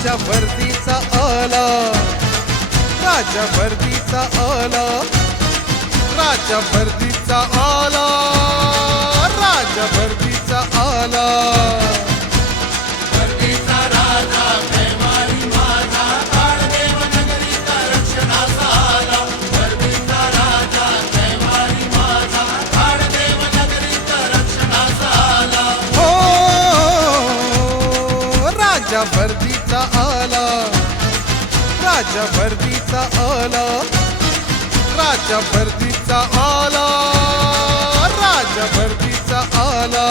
राजा वर्दीचा आला, राजा वर्दीचा आला, राजा वर्दीचा आला, राजा वर्दीचा आला. वर्दीचा राजा प्रेमाळी माझा, काळदेव नगरीचा रक्षणाचा आला. वर्दीचा राजा प्रेमाळी माझा, काळदेव नगरीचा रक्षणाचा आला. हो राजा वर्दीचा आला, राजा वर्दीचा आला, राजा वर्दीचा आला, राजा वर्दीचा आला.